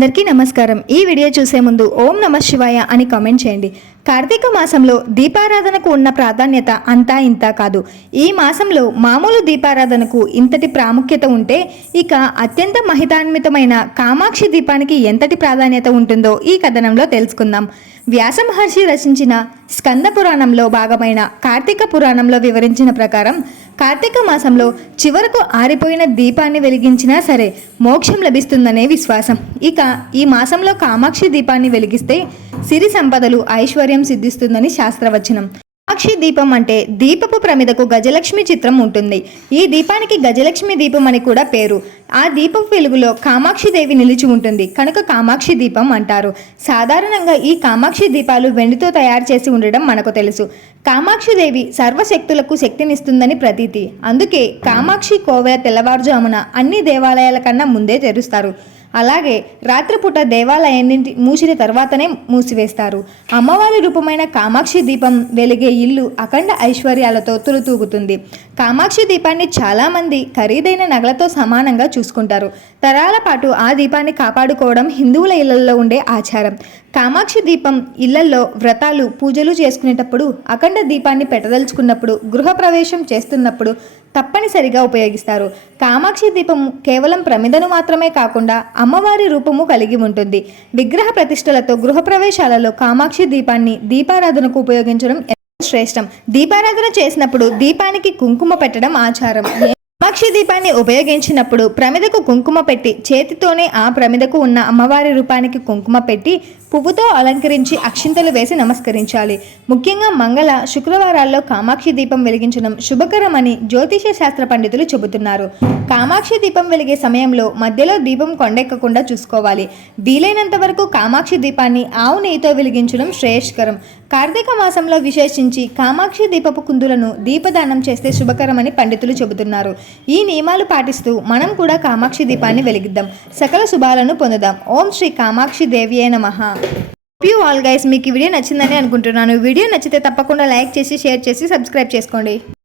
అందరికీ నమస్కారం. ఈ వీడియో చూసే ముందు ఓం నమ శివాయ అని కామెంట్ చేయండి. కార్తీక మాసంలో దీపారాధనకు ఉన్న ప్రాధాన్యత అంతా ఇంత కాదు. ఈ మాసంలో మామూలు దీపారాధనకు ఇంతటి ప్రాముఖ్యత ఉంటే ఇక అత్యంత మహితాన్వితమైన కామాక్షి దీపానికి ఎంతటి ప్రాధాన్యత ఉంటుందో ఈ కథనంలో తెలుసుకుందాం. వ్యాస మహర్షి రచించిన స్కంద పురాణంలో భాగమైన కార్తీక పురాణంలో వివరించిన ప్రకారం కార్తీక మాసంలో చివరకు ఆరిపోయిన దీపాన్ని వెలిగించినా సరే మోక్షం లభిస్తుందనే విశ్వాసం. ఇక ఈ మాసంలో కామాక్షి దీపాన్ని వెలిగిస్తే సిరి సంపదలు ఐశ్వర్యం సిద్ధిస్తుందని శాస్త్రవచనం. కామాక్షి దీపం అంటే దీపపు ప్రమిదకు గజలక్ష్మి చిత్రం ఉంటుంది. ఈ దీపానికి గజలక్ష్మి దీపం అని కూడా పేరు. ఆ దీపపు వెలుగులో కామాక్షి దేవి నిలిచి ఉంటుంది. కనుక కామాక్షి దీపం అంటారు. సాధారణంగా ఈ కామాక్షి దీపాలు వెండితో తయారు చేసి ఉండడం మనకు తెలుసు. కామాక్షి దేవి సర్వశక్తులకు శక్తినిస్తుందని ప్రతీతి. అందుకే కామాక్షి కోవెల తెల్లవారుజామున అన్ని దేవాలయాల కన్నా ముందే తెరుస్తారు. అలాగే రాత్రిపూట దేవాలయాన్ని మూసిన తర్వాతనే మూసివేస్తారు. అమ్మవారి రూపమైన కామాక్షి దీపం వెలిగే ఇల్లు అఖండ ఐశ్వర్యాలతో తులుతూగుతుంది కామాక్షి దీపాన్ని చాలామంది ఖరీదైన నగలతో సమానంగా చూసుకుంటారు. తరాల పాటు ఆ దీపాన్ని కాపాడుకోవడం హిందువుల ఇళ్ళలో ఉండే ఆచారం. కామాక్షి దీపం ఇళ్ళలో వ్రతాలు పూజలు చేసుకునేటప్పుడు అఖండ దీపాన్ని పెట్టదలుచుకున్నప్పుడు గృహప్రవేశం చేస్తున్నప్పుడు తప్పనిసరిగా ఉపయోగిస్తారు. కామాక్షి దీపం కేవలం ప్రమిదను మాత్రమే కాకుండా అమ్మవారి రూపము కలిగి ఉంటుంది. విగ్రహ ప్రతిష్టలతో గృహప్రవేశాలలో కామాక్షి దీపాన్ని దీపారాధనకు ఉపయోగించడం ఎంతో శ్రేష్టం. దీపారాధన చేసినప్పుడు దీపానికి కుంకుమ పెట్టడం ఆచారం. కామాక్షి దీపాన్ని ఉపయోగించినప్పుడు ప్రమిదకు కుంకుమ పెట్టి చేతితోనే ఆ ప్రమిదకు ఉన్న అమ్మవారి రూపానికి కుంకుమ పెట్టి పువ్వుతో అలంకరించి అక్షింతలు వేసి నమస్కరించాలి. ముఖ్యంగా మంగళ శుక్రవారాల్లో కామాక్షి దీపం వెలిగించడం శుభకరమని జ్యోతిష శాస్త్ర పండితులు చెబుతున్నారు. కామాక్షి దీపం వెలిగే సమయంలో మధ్యలో దీపం కొండెక్కకుండా చూసుకోవాలి. వీలైనంత వరకు కామాక్షి దీపాన్ని ఆవు నెయ్యితో వెలిగించడం శ్రేయస్కరం. కార్తీక మాసంలో విశేషించి కామాక్షి దీపపు కుందులను దీపదానం చేస్తే శుభకరమని పండితులు చెబుతున్నారు. ఈ నియమాలు పాటిస్తూ మనం కూడా కామాక్షి దీపాన్ని వెలిగిద్దాం. సకల శుభాలను పొందుదాం. ఓం శ్రీ కామాక్షి దేవి నమః. యూ ఆల్ గైస్ మీకు ఈ వీడియో నచ్చిందని అనుకుంటున్నాను. వీడియో నచ్చితే తప్పకుండా లైక్ చేసి షేర్ చేసి సబ్స్క్రైబ్ చేసుకోండి.